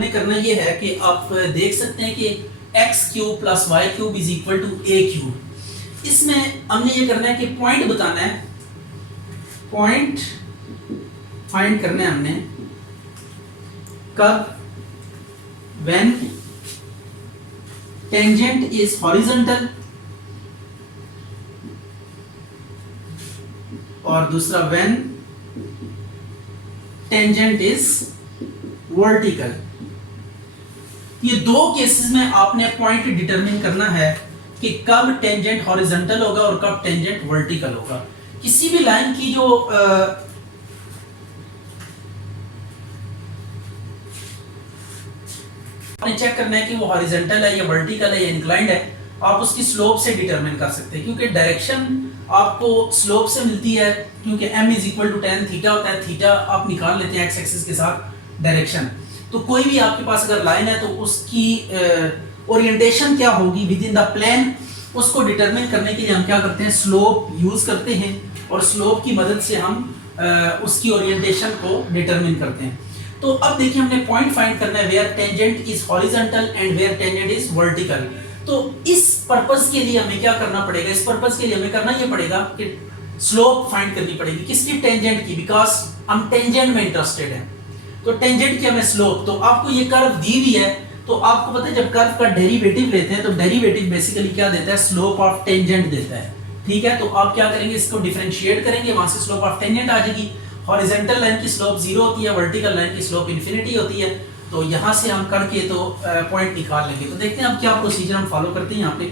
हमने करना ये है कि आप देख सकते हैं कि x cube plus y cube is equal to a cube. इसमें हमने ये करना है कि पॉइंट बताना है, पॉइंट फाइंड करना है हमने कब, व्हेन टेंजेंट इज हॉरिजॉन्टल और दूसरा व्हेन टेंजेंट इज वर्टिकल। ये दो केसेस में आपने पॉइंट डिटरमिन करना है कि कब टेंजेंट हॉरिजॉन्टल होगा और कब टेंजेंट वर्टिकल होगा। किसी भी लाइन की जो आपने चेक करना है कि वो हॉरिजॉन्टल है या वर्टिकल है या इंक्लाइंड है, आप उसकी स्लोप से डिटरमिन कर सकते हैं, क्योंकि डायरेक्शन आपको स्लोप से मिलती है, क्योंकि m is equal to tan theta होता है। थीटा आप निकाल लेते हैं एक्स एक्सिस के साथ डायरेक्शन। तो कोई भी आपके पास अगर लाइन है तो उसकी ओरिएंटेशन क्या होगी विद इन द प्लेन, उसको डिटरमिन करने के लिए हम क्या करते हैं, स्लोप यूज करते हैं और स्लोप की मदद से हम उसकी ओरिएंटेशन को डिटरमिन करते हैं। तो अब देखिए हमने पॉइंट फाइंड करना है where tangent is horizontal and where tangent is vertical. तो इस पर्पस के लिए हमें क्या करना पड़ेगा, इस पर्पस के लिए हमें करना ये पड़ेगा कि स्लोप फाइंड करनी पड़ेगी। किसकी, टेंजेंट की, बिकॉज हम टेंजेंट में इंटरेस्टेड हैं। तो टेंजेंट की हमें स्लोप, तो आपको ये कर्व दी हुई है तो आपको पता है जब कर्व का डेरिवेटिव लेते हैं तो डेरिवेटिव बेसिकली क्या देता है, स्लोप ऑफ टेंजेंट देता है। ठीक है, तो आप क्या करेंगे, इसको डिफरेंशिएट करेंगे, वहां से स्लोप ऑफ टेंजेंट आ जाएगी। हॉरिजॉन्टल लाइन की स्लोप 0 होती है, वर्टिकल लाइन की स्लोप इन्फिनिटी होती है। तो यहाँ से हम करके तो पॉइंट निकाल लेंगे। तो देखते हैं अब क्या प्रोसीजर हम फॉलो करते हैं यहाँ पे।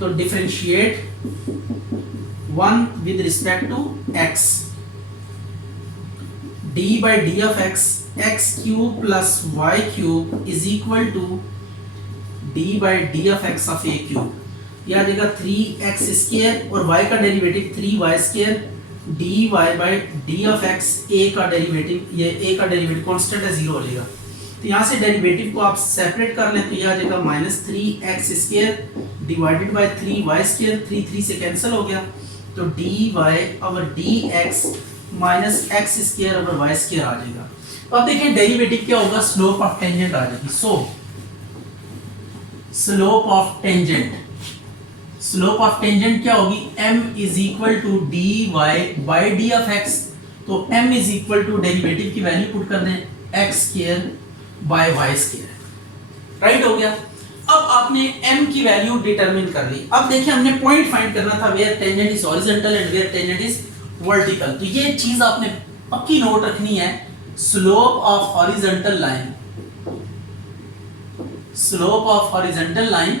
तो differentiate 1 with respect to x, d by d of x, x cube plus y cube is equal to d by d of x of a cube। यह आ जाएगा 3x स्क्वायर और y का derivative 3y square dy by d of x, a का derivative, ये a का derivative constant है, 0 हो जाएगा। तो यहाँ से डेरिवेटिव को आप सेपरेट कर लें तो यह आ जाएगा -3x square divided bye 3y square, 3 से कैंसिल हो गया। तो dy over dx minus x square over y square आ जाएगा। तो अब देखिए डेरिवेटिव क्या होगा, स्लोप ऑफ टेंजेंट आ जाएगी। So slope of tangent, slope of tangent क्या होगी, m is equal to dy by d of x। तो m is equal to derivative की वैल्यू पुट कर दें x square by y square, right हो गया। अब आपने m की वैल्यू डिटरमिन कर ली। अब देखिए हमने पॉइंट फाइंड करना था where tangent is horizontal and where tangent is vertical. तो ये चीज आपने पक्की नोट रखनी है, slope of horizontal line, slope of horizontal line,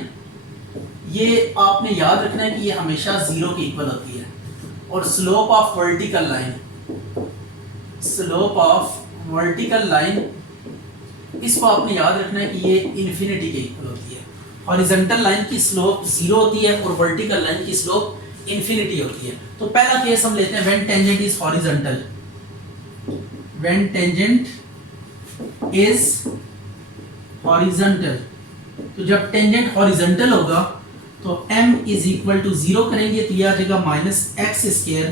ये आपने याद रखना है कि ये हमेशा 0 के इक्वल होती है। और slope of vertical line, slope of vertical line, इसको आपने याद रखना है कि ये इन्फिनिटी के इक्वल होती है। हॉरिजॉन्टल लाइन की स्लोप 0 होती है और वर्टिकल लाइन की स्लोप इन्फिनिटी होती है। तो पहला केस हम लेते हैं when tangent is horizontal, when tangent is horizontal. तो जब टेंजेंट हॉरिजॉन्टल होगा तो m इज इक्वल टू 0 करेंगे तो यह आ जाएगा -x square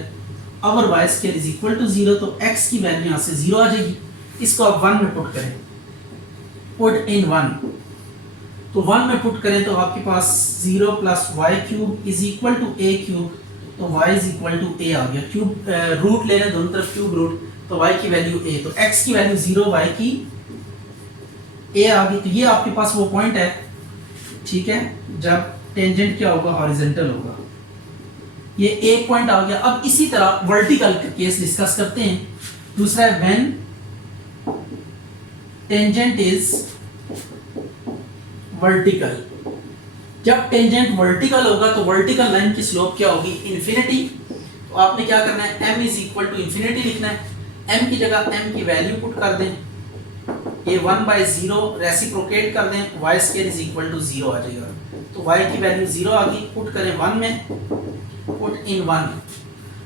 over y square is equal to 0। तो x की वैल्यू यहाँ से 0 आ जाएगी। इसको आप 1 में पुट करें, पुट इन 1। तो 1 में पुट करें तो आपके पास 0 plus y cube is equal to a cube. तो y is equal to a आ गया। क्यूब रूट ले लें दोनों तरफ, क्यूब रूट, तो y की वैल्यू a। तो x की वैल्यू 0, y की a आ गई। तो ये आपके पास वो पॉइंट है, ठीक है, जब टेंजेंट क्या होगा, हॉरिजॉन्टल होगा। ये एक पॉइंट आ गया। अब इसी तरह वर्टिकल का केस डिस्कस करते हैं। दूसरा है व्हेन टेंजेंट इज वर्टिकल। जब टेंजेंट वर्टिकल होगा तो वर्टिकल लाइन की स्लोप क्या होगी, इन्फिनिटी। तो आपने क्या करना है, m is equal to infinity लिखना है। m की जगह m की वैल्यू पुट कर दें, ये 1/0 रेसिप्रोकेट कर दें, y square is equal to 0 आ जाएगा। तो y की वैल्यू 0 आ गई, पुट करें 1 में, पुट इन 1।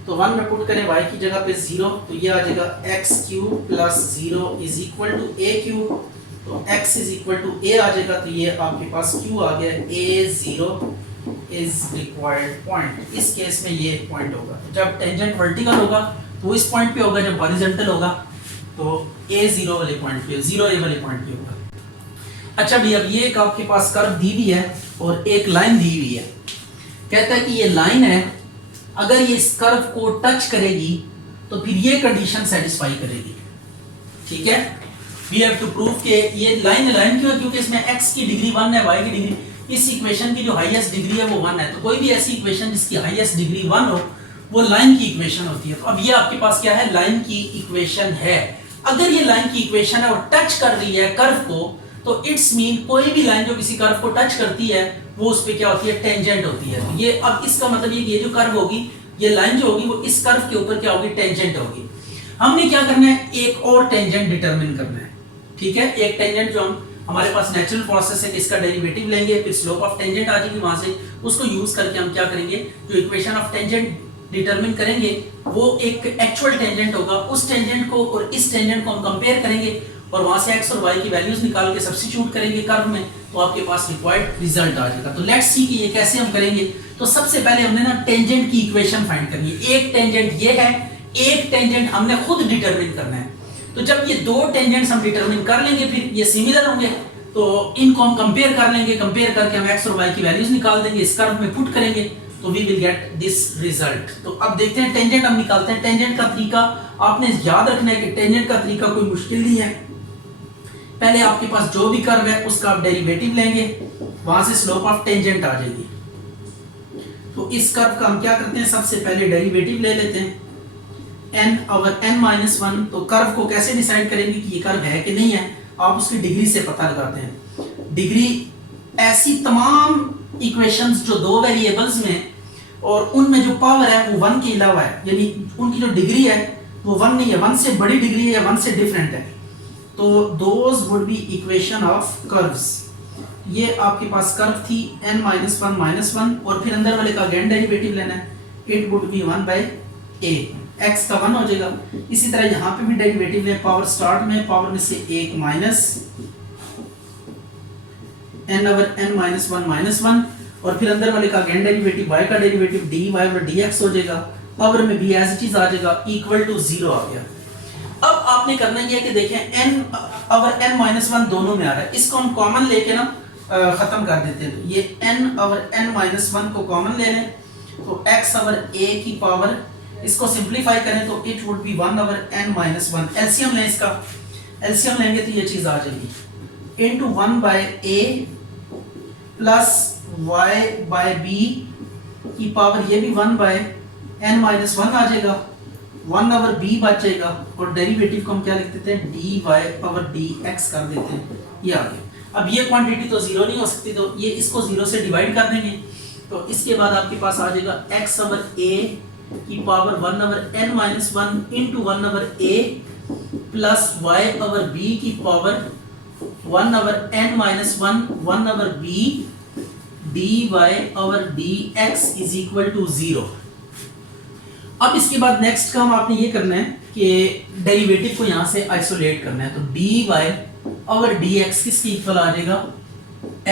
तो 1 में पुट करें y की जगह पे 0, तो ये आ जाएगा x cube plus 0 is equal to a cube. तो x is equal to a आ जाएगा। तो ये आपके पास q आ गया, a0 इज रिक्वायर्ड पॉइंट। इस केस में ये पॉइंट होगा। जब टेंजेंट वर्टिकल होगा तो इस पॉइंट पे होगा, जब हॉरिजॉन्टल होगा तो a0 वाले पॉइंट पे, 0a वाले पॉइंट पे होगा। अच्छा भी, अब ये एक आपके पास कर्व दी हुई है और एक लाइन दी हुई है। कहता है कि ये लाइन है, अगर ये इस कर्व को टच करेगी तो फिर ये कंडीशन सेटिस्फाई करेगी। ठीक है, वी हैव टू प्रूव कि ये लाइन क्यों है, क्योंकि इसमें x की डिग्री 1 है, y की डिग्री, इस इक्वेशन की जो हाईएस्ट डिग्री है वो 1 है। तो कोई भी ऐसी इक्वेशन जिसकी हाईएस्ट डिग्री 1 हो वो लाइन की इक्वेशन होती है। तो अब ये आपके पास क्या है, लाइन की इक्वेशन है। अगर ये लाइन की इक्वेशन है और टच कर रही है कर्व को, तो इट्स मीन कोई भी लाइन जो किसी कर्व को टच करती है वो उस पे क्या होती है, टेंजेंट होती है। तो ये अब इसका मतलब ये जो कर्व होगी, ये लाइन जो होगी वो इस कर्व के ऊपर क्या होगी, टेंजेंट होगी। हमने क्या करना है, एक और टेंजेंट डिटरमिन करना है। ठीक है, एक टेंजेंट जो हमारे पास नेचुरल प्रोसेस है, इसका डेरिवेटिव लेंगे, फिर स्लोप ऑफ टेंजेंट आ जाएगी वहां से, उसको यूज करके हम क्या करेंगे, जो इक्वेशन ऑफ टेंजेंट डिटरमिन करेंगे वो एक एक्चुअल टेंजेंट होगा। उस टेंजेंट को और इस टेंजेंट को हम कंपेयर करेंगे और वहां से x और y की वैल्यूज निकाल के सब्स्टिट्यूट करेंगे कर्व में, तो आपके पास रिक्वायर्ड रिजल्ट आ जाएगा। तो लेट्स सी कि ये कैसे हम करेंगे। तो सबसे पहले हमने ना टेंजेंट की इक्वेशन फाइंड करनी है। एक टेंजेंट ये है, एक टेंजेंट हमने खुद डिटरमिन करना है। तो जब ये दो टेंजेंट्स हम डिटरमिन कर लेंगे, फिर ये सिमिलर होंगे, तो इनको हम कंपेयर कर लेंगे, कंपेयर करके हम x और y की वैल्यूज निकाल देंगे, इस कर्व में पुट करेंगे, तो we will get this result. तो अब देखते हैं टेंजेंट हम निकालते हैं। टेंजेंट का तरीका आपने याद रखना है कि टेंजेंट का तरीका कोई मुश्किल नहीं है। पहले आपके पास जो भी कर्व है उसका आप डेरिवेटिव लेंगे, वहां से स्लोप ऑफ टेंजेंट आ जाएगी। तो इस कर्व का हम क्या करते हैं, सबसे पहले डेरिवेटिव ले लेते हैं n ओवर n माइनस 1। तो कर्व को कैसे डिसाइड करेंगे कि ये कर्व है कि नहीं है, आप उसकी डिग्री से पता लगाते हैं। डिग्री ऐसी तमाम इक्वेशंस जो दो वेरिएबल्स में और उनमें जो पावर है वो 1 के अलावा है, यानी उनकी जो डिग्री है वो 1 नहीं है, 1 से बड़ी डिग्री है, 1 से डिफरेंट है। तो those would be equation of curves. ये आपके पास कर्व थी n माइनस 1 माइनस 1, और फिर अंदर वाले का अगेन डेरिवेटिव लेना है, it would be 1 by a, x का 1 हो जाएगा। इसी तरह यहाँ पे भी डेरिवेटिव लें, पावर स्टार्ट में पावर में से 1 minus n over n minus 1 minus 1, और फिर अंदर वाले का अगेन डेरिवेटिव, y का डेरिवेटिव dy ओवर dx हो जाएगा, पावर में भी एज इट इज आ जाएगा, इक्वल टू 0 आ गया। अब आपने करना ये है कि देखें n ओवर n माइनस 1 दोनों में आ रहा है, इसको हम कॉमन लेके ना खत्म कर देते हैं। तो ये n ओवर n माइनस 1 को कॉमन ले लें, तो x ओवर a की पावर, इसको सिंप्लीफाई करें तो it would be 1 over n minus 1। LCM लें, इसका एलसीएम लेंगे तो ये चीज आ जाएगी into 1 by a plus y by b की पावर, ये भी 1 बाय n माइनस 1 आ जाएगा, 1 ओवर b बचेगा, और डेरिवेटिव को हम क्या लिख देते हैं, dy ओवर dx कर देते हैं, ये आ गया। अब ये क्वांटिटी तो जीरो नहीं हो सकती, तो ये इसको 0 से डिवाइड कर देंगे, तो इसके बाद आपके पास आ जाएगा x ओवर a की power 1 over n minus 1 into 1 over a plus y over b की power 1 over n minus 1 over b dy over dx is equal to 0। अब इसके बाद नेक्स्ट काम आपने ये करना है कि डेरिवेटिव को यहाँ से आइसोलेट करना है। तो dy ओवर dx किसकी इक्वल आ जाएगा,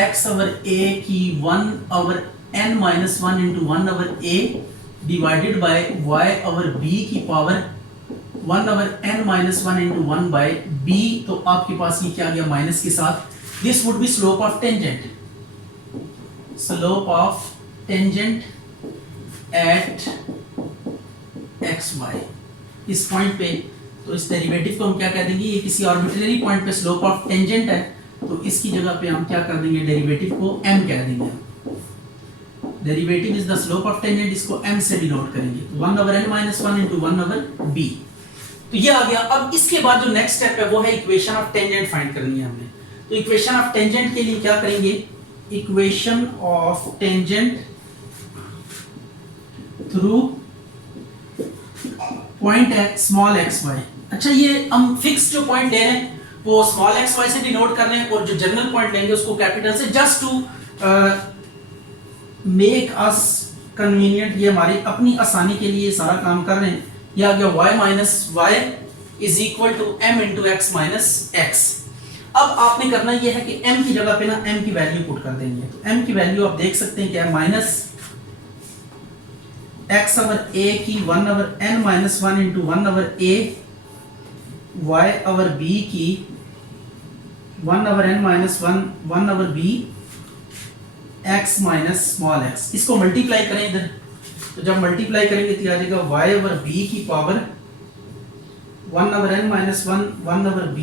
x ओवर a की 1 over n minus 1 into 1 over a divided by y over b की power 1 over n minus 1 into 1 by b। तो आपके पास ये क्या आ गया माइनस के साथ, this would be slope of tangent, slope of tangent at x y, इस point पे। तो इस डेरिवेटिव को हम क्या कह देंगे, ये किसी आर्बिट्रेरी पॉइंट पे स्लोप ऑफ टेंजेंट है, तो इसकी जगह पे हम क्या कर देंगे, डेरिवेटिव को m कह देंगे। Derivative is the slope of tangent, इसको m से डिनोट करेंगे, तो 1 over n minus 1 into 1 over b। तो ये आ गया। अब इसके बाद जो नेक्स्ट स्टेप है वो है इक्वेशन ऑफ टेंजेंट फाइंड करनी है हमने। तो इक्वेशन ऑफ टेंजेंट के लिए क्या करेंगे, equation of tangent through point है स्मॉल एक्स वाई। अच्छा, ये हम फिक्स जो पॉइंट ले रहे हैं वो स्मॉल एक्स वाई से डिनोट कर रहे हैं, और जो जनरल पॉइंट लेंगे उसको कैपिटल से, just to make us convenient, ये हमारी अपनी आसानी के लिए सारा काम कर रहे हैं। ये आ गया y minus y is equal to m into x minus x. अब आपने करना ये है कि m की जगह पे ना m की वैल्यू पुट कर देंगे। तो m की वैल्यू आप देख सकते हैं क्या है, माइनस x ओवर a की 1 over n minus 1 into 1 over a, y over b की 1 over n minus 1 over b x minus small x। इसको मल्टीप्लाई करें इधर, तो जब मल्टीप्लाई करेंगे तो आ जाएगा y ओवर b की power 1 over n minus 1 over b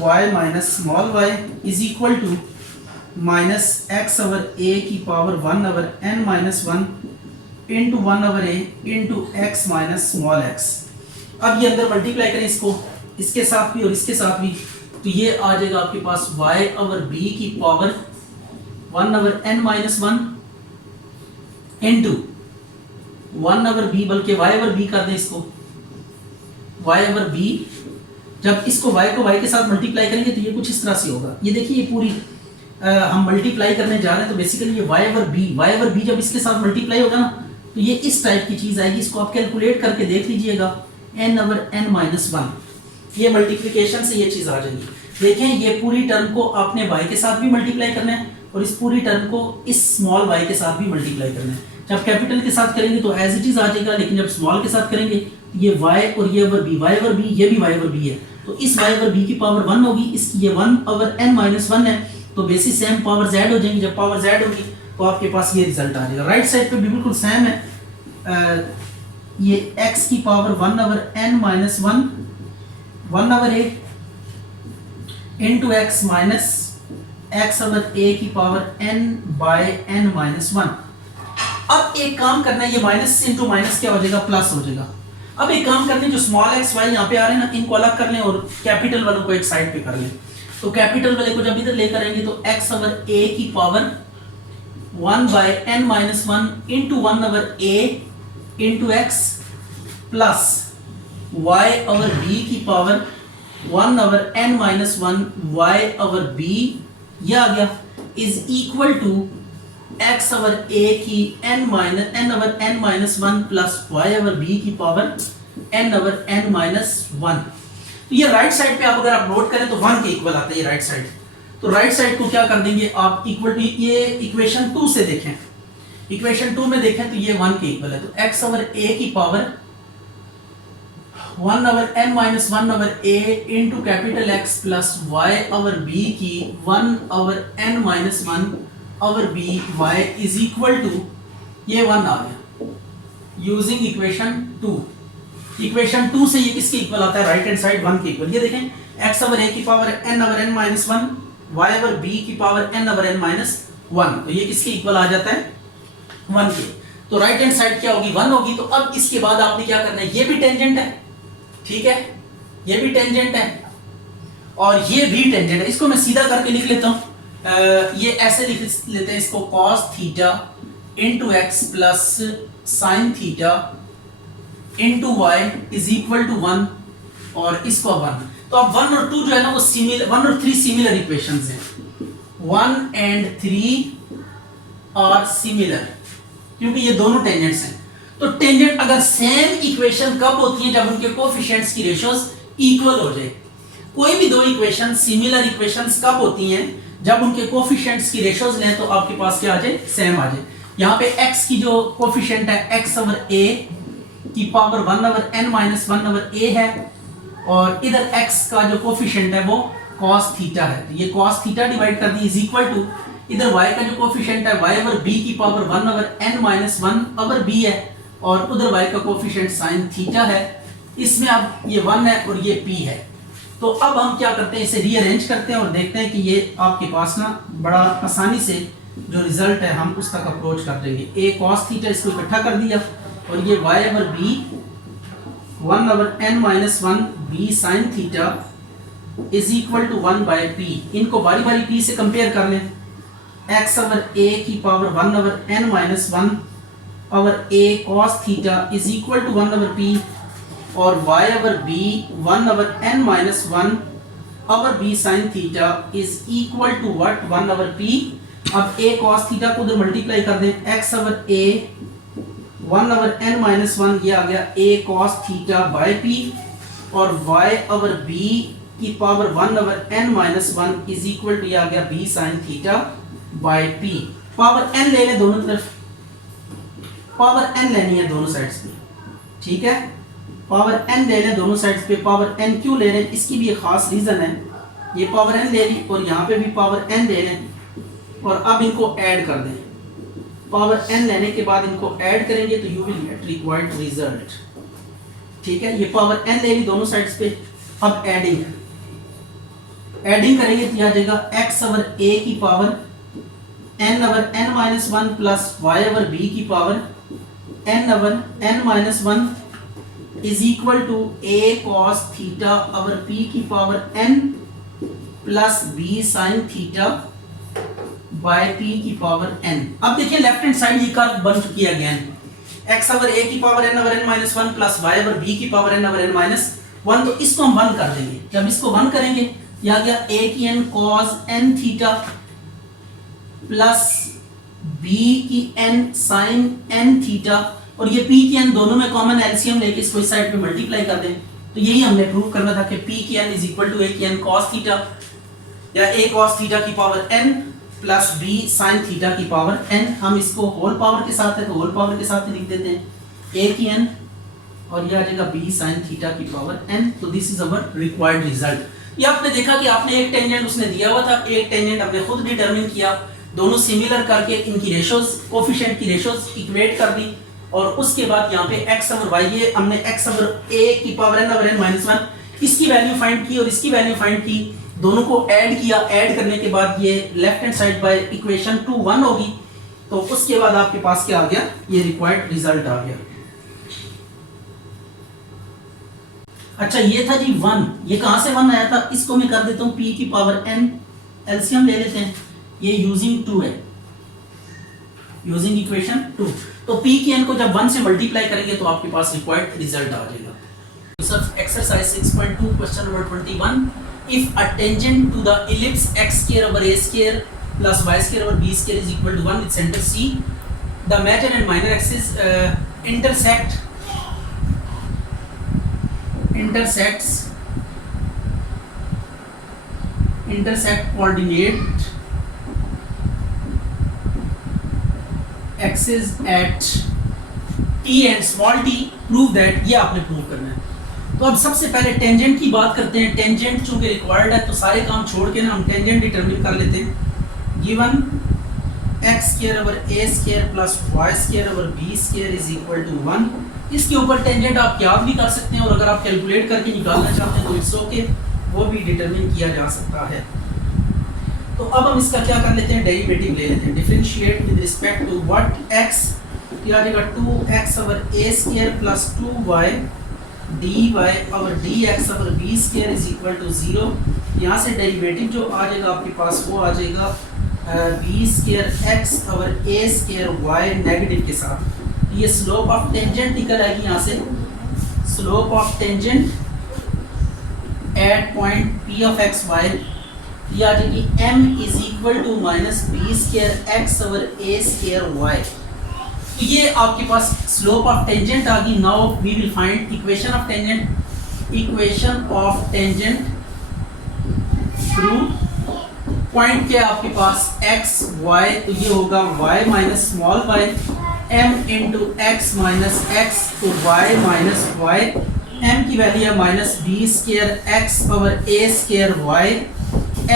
y minus small y is equal to minus x over a की power 1 over n minus 1 into 1 over a into x minus small x। अब ये अंदर multiply करें इसको, इसके साथ भी और इसके साथ भी, तो ये आ जाएगा आपके पास y ओवर b की power 1 over n minus 1 into 1 over b, बल्कि y ओवर b कर दें इसको, y ओवर b। जब इसको y को y के साथ मल्टीप्लाई करेंगे तो ये कुछ इस तरह से होगा। ये देखिए ये पूरी हम मल्टीप्लाई करने जा रहे हैं, तो बेसिकली ये y ओवर b जब इसके साथ मल्टीप्लाई होगा ना तो ये इस टाइप की चीज आएगी। इसको आप कैलकुलेट करके देख लीजिएगा, n ओवर n माइनस 1, ये मल्टीप्लिकेशन से ये चीज आ जाएगी। देखें ये पूरी टर्म को आपने y के साथ भी मल्टीप्लाई करना है और इस पूरी टर्म को इस स्मॉल y के साथ भी मल्टीप्लाई करना है। जब कैपिटल के साथ करेंगे तो एज इट इज आ जाएगा, लेकिन जब स्मॉल के साथ करेंगे तो ये y और ये over b, y over b, ये भी y ओवर b है, तो इस y ओवर b की पावर 1 होगी, इसकी ये 1 ओवर n माइनस 1 है, तो बेसिस सेम पावर z हो जाएंगी। जब पावर z होगी तो आपके पास ये रिजल्ट आ जाएगा। राइट साइड पे भी बिल्कुल सेम है, ये x की power 1 over n minus 1 over a into x minus x over a की power n by n minus 1। अब एक काम करना है, ये माइनस इंटू माइनस क्या हो जाएगा, प्लस हो जाएगा। अब एक काम करने, जो स्मॉल एक्स वाई यहाँ पे आ रहे हैं ना, इनको अलग कर लें और कैपिटल वालों को एक साइड पे कर लें। तो कैपिटल वाले को जब इधर लेकर आएंगे तो x ओवर a की power 1 by n minus 1 into 1 over a into x plus y over b की power 1 over n minus 1 y over b, यह आ गया, is equal to x over a की n over n minus 1 plus y over b की power n over n minus 1। तो ये right side पे आप अगर आप नोट करें तो 1 के इक्वल आता है ये राइट साइड। तो राइट साइड को क्या कर देंगे आप, इक्वल टू, ये इक्वेशन 2 से देखें, इक्वेशन 2 में देखें तो ये 1 के इक्वल है। तो x ओवर a की power 1 over n minus 1 over a into capital X plus y over b की 1 over n minus 1 over b y is equal to, ये 1 आ गया यूजिंग इक्वेशन 2। इक्वेशन 2 से ये किसके इक्वल आता है, राइट हैंड साइड 1 के इक्वल। ये देखें x ओवर a की power n over n minus 1, y over b की power n over n minus 1, तो ये किसके इक्वल आ जाता है, 1 के। तो राइट हैंड साइड क्या होगी, 1 होगी। तो अब इसके बाद आपने क्या करना है, ये भी टेंजेंट है, ठीक है, ये भी टेंजेंट है और ये भी टेंजेंट है। इसको मैं सीधा करके लिख लेता हूं, ये ऐसे लिख लेते हैं इसको, cos theta into x plus sine theta into y is equal to 1 और इसको 1। तो अब 1 और 2 जो है ना वो सिमिलर, 1 और 3 सिमिलर इक्वेशंस हैं, 1 एंड 3 आर सिमिलर, क्योंकि ये दोनों टेंजेंट्स हैं। तो टेंजेंट अगर सेम इक्वेशन कब होती है, जब उनके कोएफिशिएंट्स की रेशियोज इक्वल हो जाए। कोई भी दो इक्वेशन सिमिलर इक्वेशंस कब होती हैं, जब उनके कोएफिशिएंट्स की रेशियोज लें तो आपके पास क्या आ जाए, सेम आ जाए। यहाँ पे x की जो कोएफिशिएंट है x ओवर a की power 1 over n minus 1 over a है और इधर x का जो कोएफिशिएंट है वो cos थीटा है, तो ये cos थीटा डिवाइड कर दी इज इक्वल टू, इधर y का जो कोएफिशिएंट है y ओवर b की power 1 over n minus 1 over b है और उधर y का कोएफिशिएंट sin थीटा है। इसमें अब ये 1 है और ये p है। तो अब हम क्या करते हैं, इसे रीअरेंज करते हैं और देखते हैं कि ये आपके पास ना बड़ा आसानी से जो रिजल्ट है हम उस तक अप्रोच कर देंगे। a cos थीटा इसको इकट्ठा कर दिया और ये y over b 1 over n minus 1 b sin theta is equal to 1 by p। इनको बारी बारी p से कंपेयर कर लें, x ओवर a की power 1 over n minus 1 over a cos theta is equal to 1 over p और y over b 1 over n minus 1 over b sin theta is equal to what, 1 over p। अब a cos थीटा को उधर multiply कर दें, x over a 1 over n minus 1, ये आ गया a cos theta by p और y ओवर b की power 1 over n minus 1 is equal to, ये आ गया b sin theta by p। Power n ले लें दोनों तरफ, पावर n लेनी है दोनों साइड्स पे, ठीक है, पावर n ले लें दोनों साइड्स पे। पावर n क्यों ले रहे हैं, इसकी भी एक खास रीजन है। ये पावर n ले ली और यहाँ पे भी पावर n ले लें और अब इनको ऐड कर दें। पावर n लेने के बाद इनको ऐड करेंगे तो you will get required result. ठीक है, ये पावर n ले ली दोनों साइड्स पे। अब एडिंग करेंगे तो आ जाएगा x ओवर a की power n over n minus one plus y over b की power n over n minus one is equal to a cos theta over p की power n plus b sin theta by p की power n। अब देखिए left hand side ये curve बन चुकी है again, x over a की power n over n minus one plus y over b की power n over n minus one. तो इसको हम 1 कर देंगे। जब इसको 1 करेंगे ये आ गया a की n cos n theta plus b की n sin n थीटा और ये p की n दोनों में कॉमन एलसीएम लेके इसको इस साइड पे मल्टीप्लाई कर दें। तो यही हमने प्रूव करना था कि p की n is equal to a की n cos थीटा या a cos थीटा की power n plus b sin theta की पावर n। हम इसको होल पावर के साथ है तो होल पावर के साथ ही लिख देते हैं a की n और ये आ जाएगा b sin थीटा की पावर n। तो this is our required result. ये आपने देखा कि आपने एक टेंजेंट उसने दिया हुआ था, एक टेंजेंट हमने खुद डिटरमिन किया, दोनों सिमिलर करके इनकी रेशोज कोफिशिएंट की रेशोज इक्वेट कर दी और उसके बाद यहाँ पे x ओवर y ये हमने x ओवर a की power n over n minus one इसकी वैल्यू फाइंड की और इसकी वैल्यू फाइंड की, दोनों को ऐड किया। ऐड करने के बाद ये left hand side by equation 2 1 होगी। तो उसके बाद आपके पास क्या आ गया, ये रिक्वायर्ड रिजल्ट आ गया। अच्छा ये था जी 1, ये कहां से 1 आया था, इसको मैं कर देता हूं p की पावर n, एलसीएम ले लेते हैं, ये यूजिंग 2 है, यूजिंग इक्वेशन 2। तो p की n को जब 1 से मल्टीप्लाई करेंगे तो आपके पास रिक्वायर्ड रिजल्ट आ जाएगा। Exercise 6.2 question number 21, if a tangent to the ellipse x square over a square plus y square over b square is equal to 1 with center C, the major and minor axis intersect coordinate axis at t and small t, prove that, ये आपने prove करना है। तो अब सबसे पहले tangent की बात करते हैं। टेंजेंट चूंकि रिक्वायर्ड है तो सारे काम छोड़ के ना हम टेंजेंट डिटरमिन कर लेते हैं। Given x square over a square plus y square over b square is equal to 1। इसके ऊपर टेंजेंट आप याद भी कर सकते हैं और अगर आप कैलकुलेट करके निकालना चाहते हैं तो इट्स ओके, वो भी डिटरमिन किया जा सकता है। तो अब हम इसका क्या कर लेते हैं, डेरिवेटिव ले लेते हैं। Differentiate with respect to what x, क्या आ जाएगा 2x over a square plus 2y dy over dx over b square is equal to 0। यहाँ से डेरिवेटिव जो आ जाएगा आपके पास वो आ जाएगा b square x over a square y negative के साथ। ये स्लोप ऑफ टेंजेंट निकल आएगी यहाँ से, slope of tangent at point p of x y ये आ जाएगी m is equal to minus b square x over a square y। तो ये आपके पास स्लोप ऑफ टेंजेंट आ गई। Now we will find equation of tangent. Equation of tangent through point क्या आपके पास x y, तो ये होगा y minus small y m into x minus x, तो y माइनस y, m की वैल्यू है minus b square x over a square y,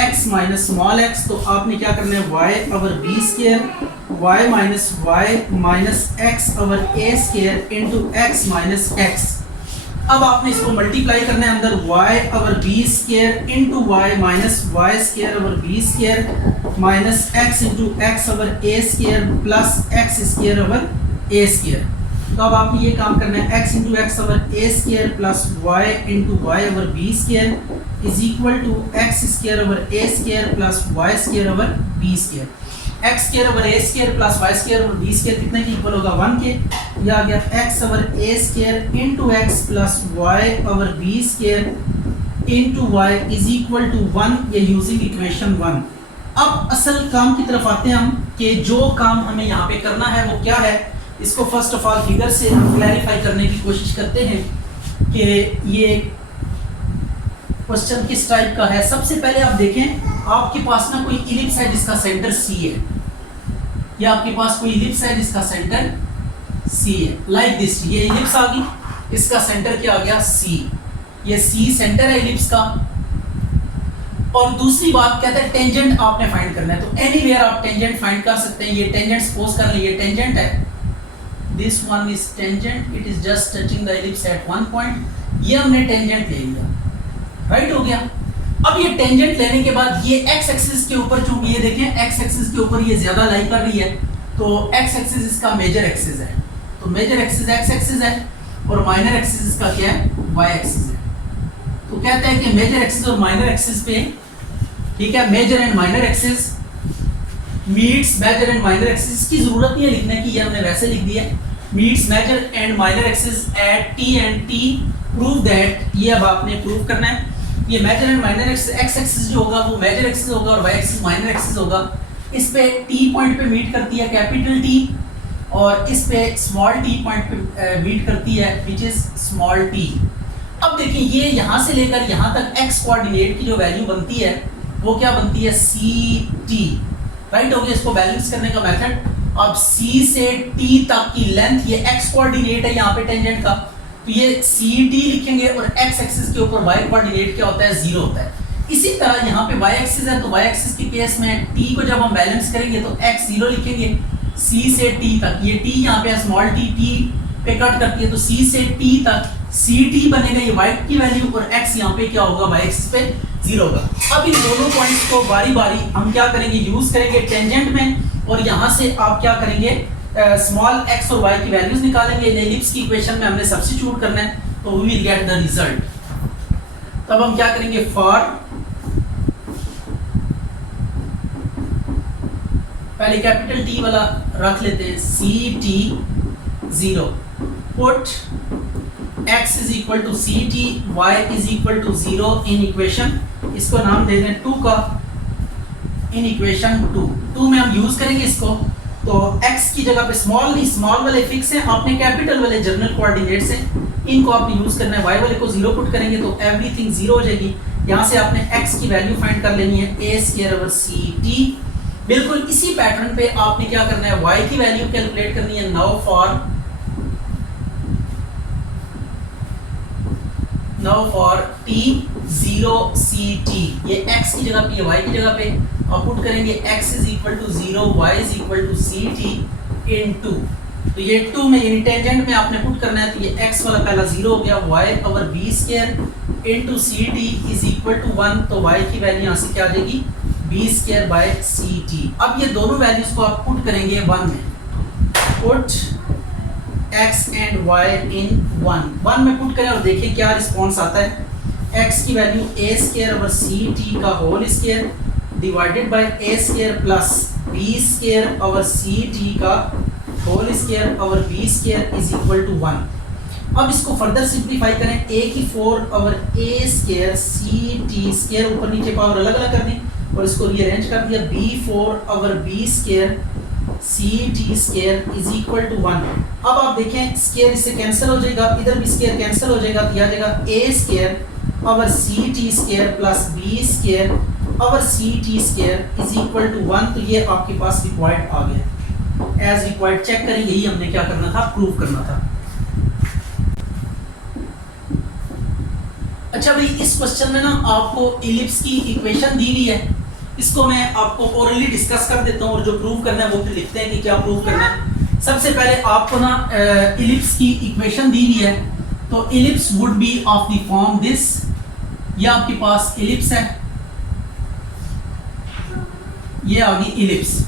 x minus small x, तो आपने क्या करना है y over b square y minus x over a square into x minus x। अब आपने इसको मल्टीप्लाई करना है अंदर y over b square into y minus y square over b square minus x into x over a square plus x square over a square. तो अब आपने ये काम करना है x into x over a square plus y into y over b square is equal to x square over a square plus y square over b square. x square over a square plus y square over b square कितने के equal होगा 1 के। ये आ गया x over a square into x plus y over b square into y is equal to 1, ये using equation 1। अब असल काम की तरफ आते हैं हम कि जो काम हमें यहाँ पे करना है वो क्या है। इसको फर्स्ट ऑफ ऑल फिगर से हम क्लैरिफाई करने की कोशिश करते हैं कि ये क्वेश्चन किस टाइप का है। सबसे पहले आप देखें आपके पास ना कोई इलिप्स है जिसका सेंटर C है, या आपके पास कोई इलिप्स है जिसका सेंटर C है, लाइक दिस। ये इलिप्स आ गई, इसका सेंटर क्या आ गया C, ये C सेंटर है इलिप्स का। और दूसरी बात कहते हैं टेंजेंट आपने फाइंड करना है, तो एनीवेयर आप टेंजेंट फाइंड कर सकते हैं। ये टेंजेंट सपोज कर लीजिए टेंजेंट है, this one is tangent, it is just touching the ellipse at one point, ये हमने टेंजेंट ले लिया, राइट हो गया। अब ये टेंजेंट लेने के बाद ये एक्स एक्सिस के ऊपर, चूंकि ये देखें एक्स एक्सिस के ऊपर ये ज्यादा लाई कर रही है, तो एक्स एक्सिस इसका मेजर एक्सिस है, तो मेजर एक्सिस एक्स एक्सिस है और माइनर एक्सिस इसका क्या है, वाई एक्सिस है। तो कहते हैं कि मेजर एक्सिस और माइनर एक्सिस पे, ठीक है, major and minor axis meets major and minor axis की जरूरत नहीं है लिखने की, ये हमने वैसे लिख दिया है, meets major and minor axis at t and t, prove that, ये अब आपने प्रूव करना है। ये major and minor axis, x axis जो होगा वो मेजर एक्सिस होगा और वाई एक्सिस माइनर एक्सिस होगा। इस पे टी पॉइंट पे मीट करती है कैपिटल टी, और इस पे स्मॉल टी पॉइंट पे मीट करती है विच इज स्मॉल टी। अब देखिए ये यहाँ से लेकर यहाँ तक एक्स कोऑर्डिनेट की जो वैल्यू बनती है वो क्या बनती है, सी टी, राइट हो गया। इसको बैलेंस करने का मेथड, अब सी से टी तक की लेंथ, ये एक्स कोऑर्डिनेट है यहाँ पे टेंजेंट का, तो ये सी टी लिखेंगे और एक्स एक्सिस के ऊपर वाई कोऑर्डिनेट क्या होता है, जीरो होता है। इसी तरह यहाँ पे वाई एक्सिस है, तो वाई एक्सिस के केस में टी को जब हम बैलेंस करेंगे तो एक्स जीरो लिखेंगे, सी से टी तक, ये टी यहाँ पे स्मॉल टी पे कट करती है, तो सी से टी तक सी टी बनेगा ये वाई की वैल्यू, और एक्स यहाँ पे क्या होगा, वाई एक्सिस पे जीरो होगा। अब इन दोनों पॉइंट्स को बारी बारी हम क्या करेंगे, यूज करेंगे टेंजेंट में, और यहाँ से आप क्या करेंगे, स्मॉल एक्स और वाई की वैल्यूज निकालेंगे, एलिप्स की इक्वेशन में हमने सब्स्टिट्यूट करना है, तो we will get the result. तब हम क्या करेंगे, फॉर, पहले कैपिटल टी वाला रख लेते हैं, c t zero, put x is equal to C t, y is equal to zero in equation, इसको नाम दे दें 2 का, इन इक्वेशन 2 में हम यूज करेंगे इसको, तो x की जगह पे स्मॉल नहीं, स्मॉल वाले फिक्स हैं, आपने कैपिटल वाले जर्नल कोऑर्डिनेट्स हैं, इनको आपने यूज करना है, y वाले को जीरो पुट करेंगे तो एवरीथिंग जीरो हो जाएगी। यहाँ से आपने x की वैल्यू फाइंड कर लेनी है, a square over C t. बिल्कुल इसी पैटर्न पे आपने क्या करना है, y की वैल्यू कैलकुलेट करनी है। Now for t 0 c t, ये x की जगह पे, y की जगह पे आप पुट करेंगे, x is equal to 0, y is equal to C T in 2, तो ये 2 में यानी टेंजेंट में आपने पुट करना है, तो ये x वाला पहला 0 हो गया, y over b square into c t is equal to 1, तो y की वैल्यू यहाँ से क्या आ जाएगी, b square by c t. अब ये दोनों वैल्यूज को आप पुट करेंगे 1 में, पुट x एंड y इन 1 में पुट करें और देखिए क्या रिस्पॉन्स आता है, x की value a square over C T का whole square divided by a square plus b square over C T का whole square over b square is equal to 1। अब इसको फर्दर सिंप्लीफाई करें, a की 4 over a square C T square, ऊपर नीचे power अलग अलग कर दी और इसको रीअरेंज कर दिया, b4 over b square C T square is equal to 1। अब आप देखें स्क्वायर इससे कैंसिल हो जाएगा, इधर भी स्क्वायर कैंसिल हो जाएगा, तो यह आ जाएगा a square over C T square plus b square over C T square is equal to 1। तो ये आपके पास रिक्वायर्ड आ गया, एज रिक्वायर्ड चेक करेंगे, यही हमने क्या करना था, प्रूव करना था। अच्छा भाई, इस क्वेश्चन में ना आपको इलिप्स की इक्वेशन दी हुई है, इसको मैं आपको ओरली डिस्कस कर देता हूँ और जो प्रूव करना है वो फिर लिखते हैं कि क्या प्रूव करना है। सबसे पहले आपको ना इलिप्स की इक्वेशन दी हुई है, तो ellipse would be of the form this, ये आपके पास इलिप्स है, ये आ गई इलिप्स।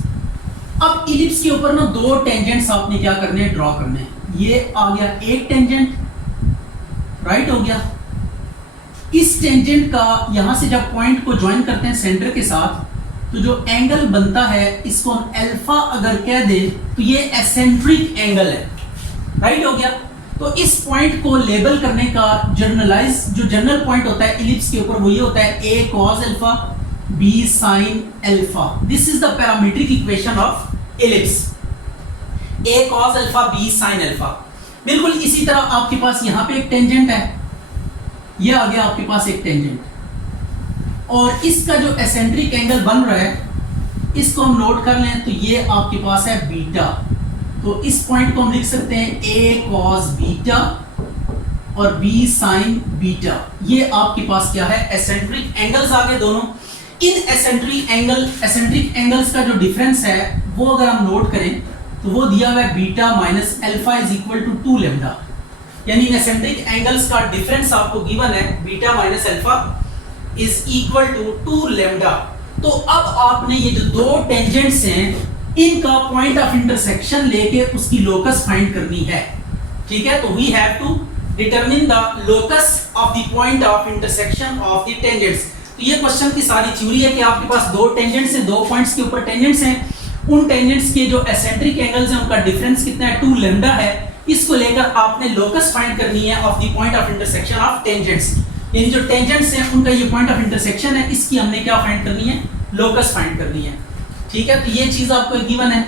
अब इलिप्स के ऊपर ना 2 टेंजेंट्स आपने क्या करने हैं, ड्रॉ करने हैं। ये आ गया एक टेंजेंट, राइट हो गया। इस टेंजेंट का यहां से जब पॉइंट को ज्वाइन करते हैं सेंटर के साथ, तो जो एंगल बनता है इसको हम अल्फा अगर कह दें तो ये एसेंट्रिक एंगल है, राइट हो गया। तो इस पॉइंट को लेबल करने का जर्नलाइज जो जनरल पॉइंट होता है इलिप्स के ऊपर वो ये होता है a cos alpha b sin alpha. This is the parametric equation of ellipse, a cos alpha b sin alpha. बिल्कुल इसी तरह आपके पास यहाँ पे एक टेंजेंट है, ये आ गया आपके पास एक टेंजेंट, और इसका जो एसेंट्रिक एंगल बन रहा है इसको हम नोट कर लें, तो ये आपके पास है बीटा। तो इस पॉइंट को हम लिख सकते हैं a cos बीटा और b sin बीटा। ये आपके पास क्या है, एसेंट्रिक एंगल्स आ गए दोनों। इन एसेंट्रिक एंगल्स का जो डिफरेंस है वो अगर हम नोट करें तो वो दिया हुआ है beta minus alpha is equal to 2 lambda, यानी इन एसेंट्रिक एंगल्स का डिफरेंस आपको गिवन है beta minus alpha is equal to 2 lambda. तो अब आपने ये जो दो टेंजेंट्स हैं इनका पॉइंट ऑफ इंटरसेक्शन लेके उसकी लोकस फाइंड करनी है, ठीक है। तो we have to determine the locus of the point of intersection of the tangents. तो ये क्वेश्चन की सारी थ्योरी है कि आपके पास दो टेंजेंट्स हैं, दो पॉइंट्स के ऊपर टेंजेंट्स हैं, उन टेंजेंट्स के जो एसेंट्रिक एंगल्स हैं उनका डिफरेंस कितना है 2 लैम्डा है। इसको लेकर आपने लोकस फाइंड करनी है of the point of intersection of tangents, यानी जो टेंजेंट्स हैं उनका ये पॉइंट ऑफ इंटरसेक्शन है, इसकी हमने क्या फाइंड करनी है, लोकस फाइंड करनी है, ठीक है। तो ये चीज आपको गिवन है।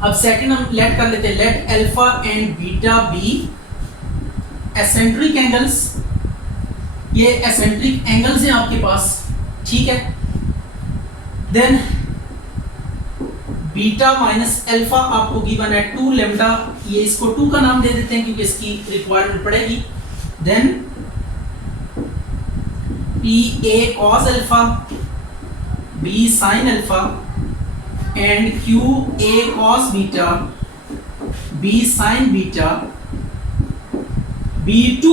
अब सेकंड हम लेट कर लेते हैं, let alpha and beta be eccentric angles, ये एसेंट्रिक एंगल्स हैं आपके पास, ठीक है। देन बीटा माइनस अल्फा आपको गिवन है 2 लैम्डा, ये इसको 2 का नाम दे देते हैं क्योंकि इसकी रिक्वायरमेंट पड़ेगी। Then p a cos alpha, b sine alpha and q a cos beta, b sine beta, be two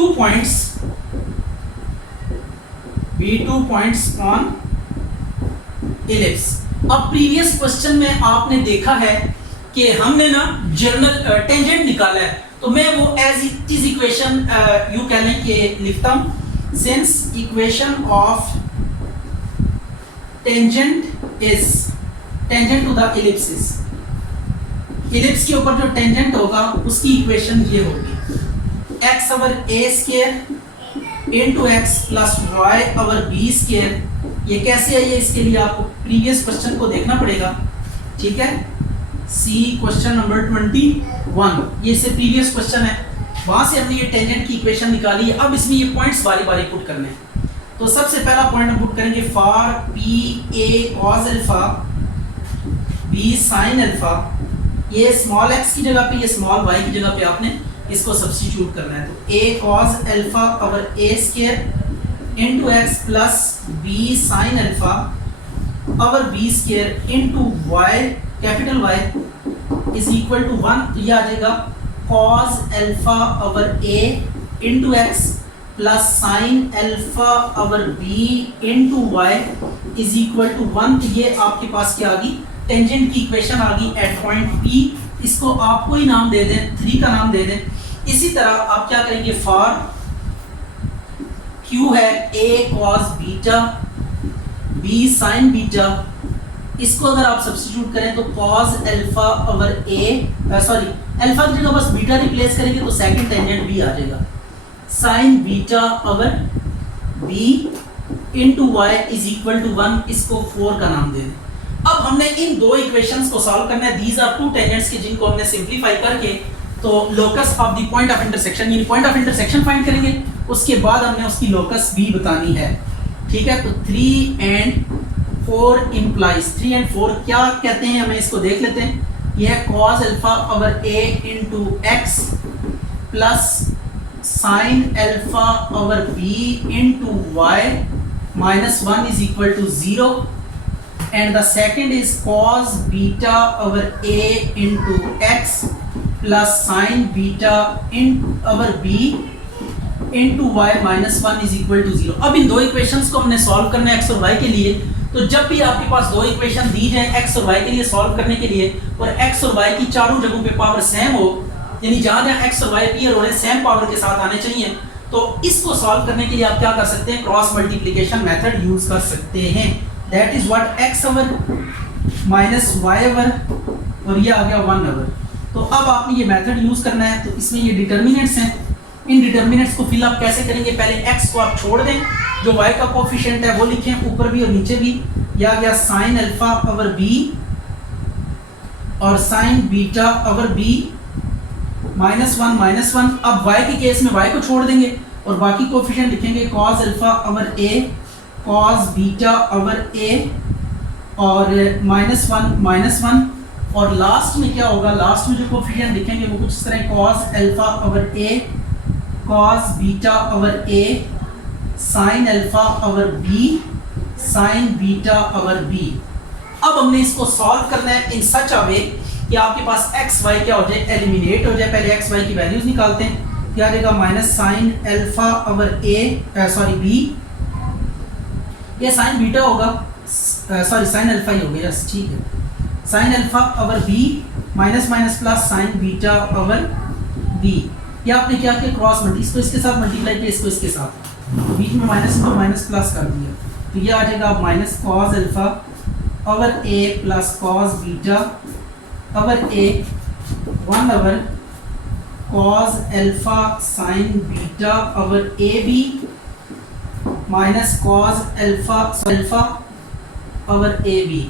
points on ellipse. अब प्रीवियस क्वेश्चन में आपने देखा है कि हमने ना जनरल टेंजेंट निकाला है, तो मैं वो as it is equation you कह लें कि लिखता हूं, since equation of tangent is tangent to the ellipsis, ellipse के ऊपर जो टेंजेंट होगा उसकी इक्वेशन ये होगी x over a square into x plus y over b square. ये कैसे है, ये इसके लिए आपको प्रीवियस क्वेश्चन को देखना पड़ेगा, ठीक है। सी क्वेश्चन नंबर 21, ये इससे प्रीवियस क्वेश्चन है, वहां से हमने ये टेंजेंट की इक्वेशन निकाली है। अब इसमें ये पॉइंट्स बारी बारी पुट करने हैं। तो सबसे पहला पॉइंट हम पुट करेंगे for p a cos alpha b sine alpha, ये स्मॉल x की जगह पे ये स्मॉल y की जगह पे आपने इसको सब्स्टिट्यूट करना है। तो a cos alpha over a square into x plus b sin alpha over b square into y capital Y is equal to 1। तो ये आ जाएगा cos alpha over a into x plus sin alpha over b into y is equal to 1। तो ये आपके पास क्या आ गई, tangent की इक्वेशन आ गई एट पॉइंट P। इसको आप कोई नाम दे दें, 3 का नाम दे दें। इसी तरह आप क्या करेंगे, फॉर Q है A cos beta B sin beta, इसको अगर आप सब्स्टिट्यूट करें तो cos alpha over A sorry alpha की जगह बस बीटा रिप्लेस करेंगे तो सेकंड टेंजेंट B आ जाएगा, sin beta over B into y is equal to 1। इसको 4 का नाम दे दें। अब हमने इन दो इक्वेशंस को सॉल्व करना है, दीज आर टू टेंजेंट्स के जिनको हमने सिंपलीफाई करके तो locus of the point of intersection यानी पॉइंट ऑफ इंटरसेक्शन फाइंड करेंगे, उसके बाद हमने उसकी लोकस भी बतानी है, ठीक है। तो 3 and 4 implies 3 and 4 क्या कहते हैं, हमें इसको देख लेते हैं। यह cos alpha over a into x plus sin alpha over b into y minus 1 is equal to 0 and the second is cos beta over a into x plus sin beta in over b into y minus 1 is equal to 0। अब इन दो equations को हमने solve करना है x और y के लिए। तो जब भी आपके पास दो इक्वेशन दी जाए x और y के लिए सॉल्व करने के लिए और x और y की चारों जगहों पे पावर सेम हो, यानी जहां जहां x और y अपीयर हो रहे हैं सेम पावर के साथ आने चाहिए, तो इसको सॉल्व करने के लिए आप क्या कर सकते हैं, क्रॉस मल्टीप्लिकेशन मेथड यूज कर सकते हैं। That is what x over minus y over और ये आ गया 1 ओवर। तो अब आपने ये मेथड यूज करना है। तो इसमें ये डिटर्मिनेंट्स हैं, इन डिटर्मिनेंट्स को फिल अप कैसे करेंगे, पहले x को आप छोड़ दें, जो y का कोफिशिएंट है वो लिखें ऊपर भी और नीचे भी। ये आ गया sin अल्फा ओवर b और sin beta over b minus 1। अब y के केस में y को छोड़ देंगे और बाकी कोफिशिएंट लिखेंगे cos alpha over a cos beta over a और -1 और लास्ट में क्या होगा, लास्ट में जो कोफिशिएंट लिखेंगे वो कुछ इस तरह cos alpha over a cos beta over a sin alpha over b sine beta over b. अब हमने इसको सॉल्व करना है इन सच अ वे कि आपके पास एक्स वाई क्या हो जाए, एलिमिनेट हो जाए। पहले एक्स वाई की वैल्यूज निकालते हैं। क्या आ जाएगा, minus sine alpha over a sorry b, ये साइन बीटा होगा, सॉरी साइन अल्फा ही हो गया, यस ठीक है। Sine alpha over b minus minus plus sine beta over b. ये आपने क्या किया, क्रॉस मल्टी, इसको इसके साथ मल्टीप्लाई किया, इसको इसके साथ, बीच में माइनस को माइनस प्लस कर दिया, तो ये आ जाएगा minus cos alpha over a plus cos beta over a 1 over cos alpha sine beta over a b minus cos alpha over a b.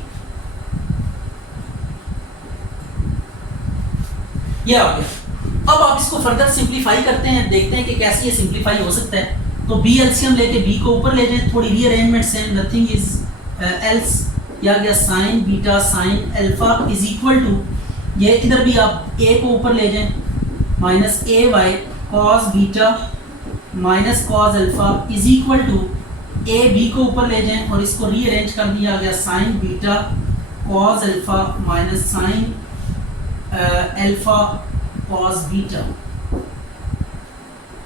ये आ गया। अब आप इसको फर्दर सिंप्लीफाई करते हैं, देखते हैं कि कैसे ये सिंप्लीफाई हो सकता है। तो बी एलसीएम लेके बी को ऊपर ले जाएं, थोड़ी रीअरेंजमेंट से, नथिंग इज एल्स, या गया sine beta sine alpha is equal to, ये इधर भी आप ए को ऊपर ले जाएं, minus a y cos beta minus cos alpha is equal to a b को ऊपर ले जाएं और इसको रीअरेंज कर दिया गया, sine beta cos alpha minus sine alpha cos beta,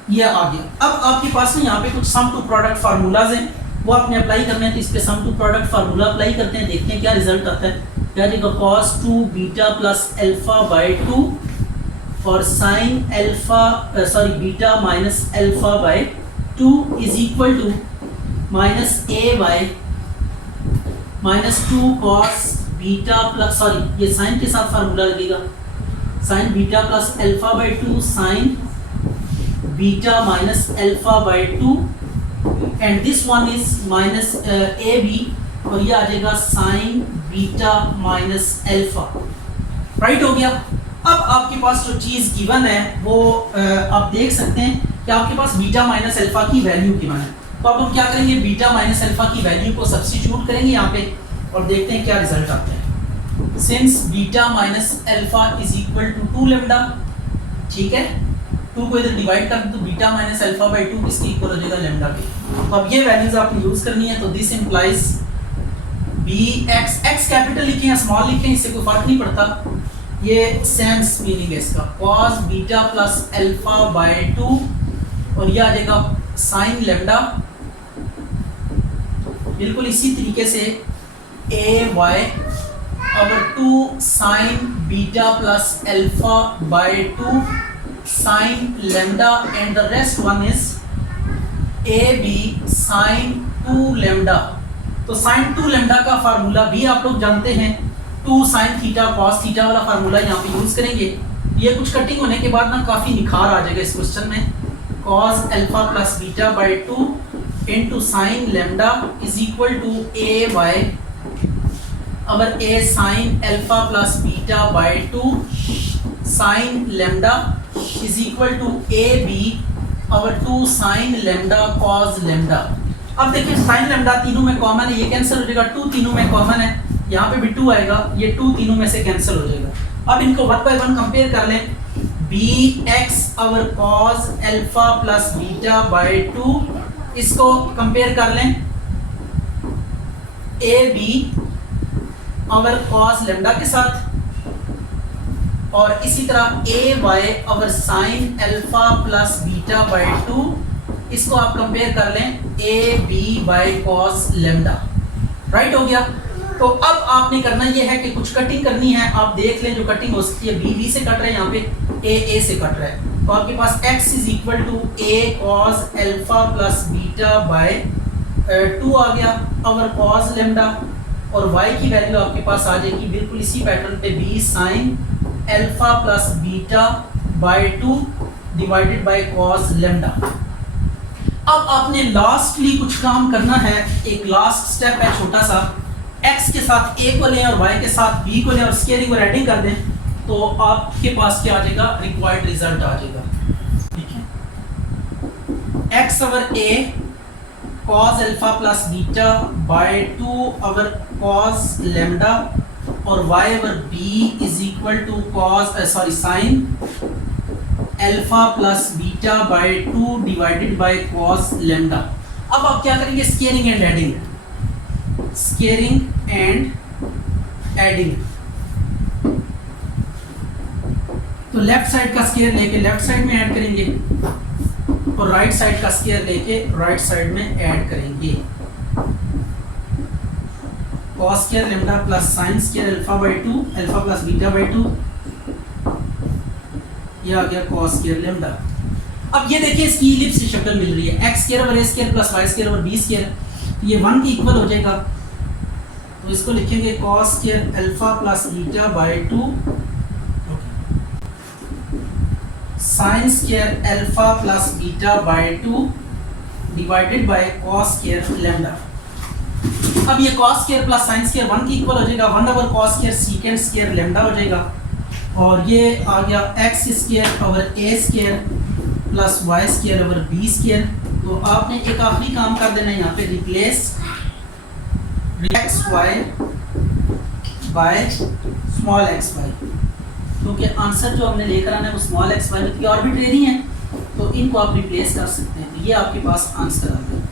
ये आ गया। अब आपके पास में यहाँ पे कुछ सम टू प्रोडक्ट फार्मूलाज हैं, वो आपने अप्लाई करने हैं। तो इस पे सम टू प्रोडक्ट फार्मूला अप्लाई करते हैं, देखते हैं क्या रिजल्ट आता है। क्या देगा, cos 2 beta plus alpha by 2 और sine alpha sorry beta minus alpha by 2 is equal to minus a by minus 2 cos beta plus, sorry ये साइन के साथ फार्मूला लगेगा, sine beta plus alpha by 2 sine beta minus alpha by 2 and this one is minus a b, और ये आ जाएगा sine beta minus alpha. Right हो गया। अब आपके पास जो चीज़ गिवन है वो आप देख सकते हैं कि आपके पास बीटा माइनस अल्फा की वैल्यू गिवन है। तो अब हम क्या करेंगे, बीटा माइनस अल्फा की वैल्यू को सब्स्टिट्यूट करेंगे यहाँ पे और देखते हैं क्या रिजल्ट आता है। Since beta minus alpha is equal to 2 lambda, ठीक है, 2 को इधर डिवाइड कर दो, बीटा माइनस अल्फा बाई 2 किसके इक्वल हो जाएगा, लेमडा के। तो अब ये वैल्यूज आपने यूज करनी है। तो this implies b x, x capital लिखे हैं स्मॉल लिखे हैं, इससे कोई फर्क नहीं पड़ता, ये सेंस मीनिंग है इसका, cos beta plus alpha by 2 और ये आ जाएगा साइन लेमडा। बिल्कुल इसी तरीके से A Y over 2 sine beta plus alpha by 2 sine lambda and the rest one is A B sine 2 lambda. तो साइन 2 लेमडा का फार्मूला भी आप लोग जानते हैं, 2 साइन थीटा कॉस थीटा वाला फार्मूला यहाँ पे यूज करेंगे। ये कुछ कटिंग होने के बाद ना काफ़ी निखार आ जाएगा इस क्वेश्चन में। Cos alpha plus beta by 2 into sine lambda is equal to a Y over a sine alpha plus beta by 2 sine lambda is equal to a B over 2 sine lambda cos lambda. अब देखिए sign lambda तीनों में common है, ये cancel हो जाएगा, 2 तीनों में कॉमन है, यहाँ पे भी 2 आएगा, ये 2 तीनों में से कैंसिल हो जाएगा। अब इनको 1 बाय 1 कंपेयर कर लें, B X over cos alpha plus beta by 2, इसको कंपेयर कर लें A B over cos lambda के साथ, और इसी तरह A Y over sine alpha plus beta by 2, इसको आप कंपेयर कर लें A B by cos lambda. Right हो गया। तो अब आपने करना ये है कि कुछ कटिंग करनी है, आप देख लें जो कटिंग हो सकती है, बी बी से कट रहा है, यहाँ पे ए से कट रहा है, तो आपके पास x is equal to a cos alpha plus beta by 2 आ गया अवर कॉस लेमडा, और y की वैल्यू आपके पास आ जाएगी बिल्कुल इसी पैटर्न पे, b sine alpha plus beta by 2 divided by cos lambda. अब आपने लास्टली कुछ काम करना है, एक लास्ट स्टेप है छोटा सा, x के साथ a को लें और y के साथ b को लें और स्केलिंग और एडिंग कर दें, तो आपके पास क्या आ जाएगा, रिक्वायर्ड रिजल्ट आ जाएगा। ठीक है, x over a cos alpha plus beta by 2 over cos lambda और y over b is equal to cos sine alpha plus beta by 2 divided by cos lambda. अब आप क्या करेंगे, scaling and adding. Squaring and adding. तो left side का square लेके left side में add करेंगे और राइट साइड का स्केयर लेके राइट साइड में ऐड करेंगे। Cos square lambda plus sign square alpha by 2 alpha plus beta by 2, ये आ गया कॉस स्केयर लैम्डा। अब ये देखिए इसकी इलिप्स की शक्ल मिल रही है, X square over A square plus Y square over B square, ये 1 के इक्वल हो जाएगा। तो इसको लिखेंगे cos square alpha plus beta by 2 sine square alpha plus beta by 2 divided by cos square lambda. अब ये cos square plus sin square 1 के इक्वल हो जाएगा, 1 over cos square secant square lambda हो जाएगा, और ये आ गया x square over a square plus y square over b square. तो आपने एक आखिरी काम कर देना है यहाँ पे, replace xy by small xy, क्योंकि आंसर जो हमने लेकर आना है वो स्मॉल xy की आर्बिट्रेरी है, तो इनको आप रिप्लेस कर सकते हैं। तो ये आपके पास आंसर आ गया।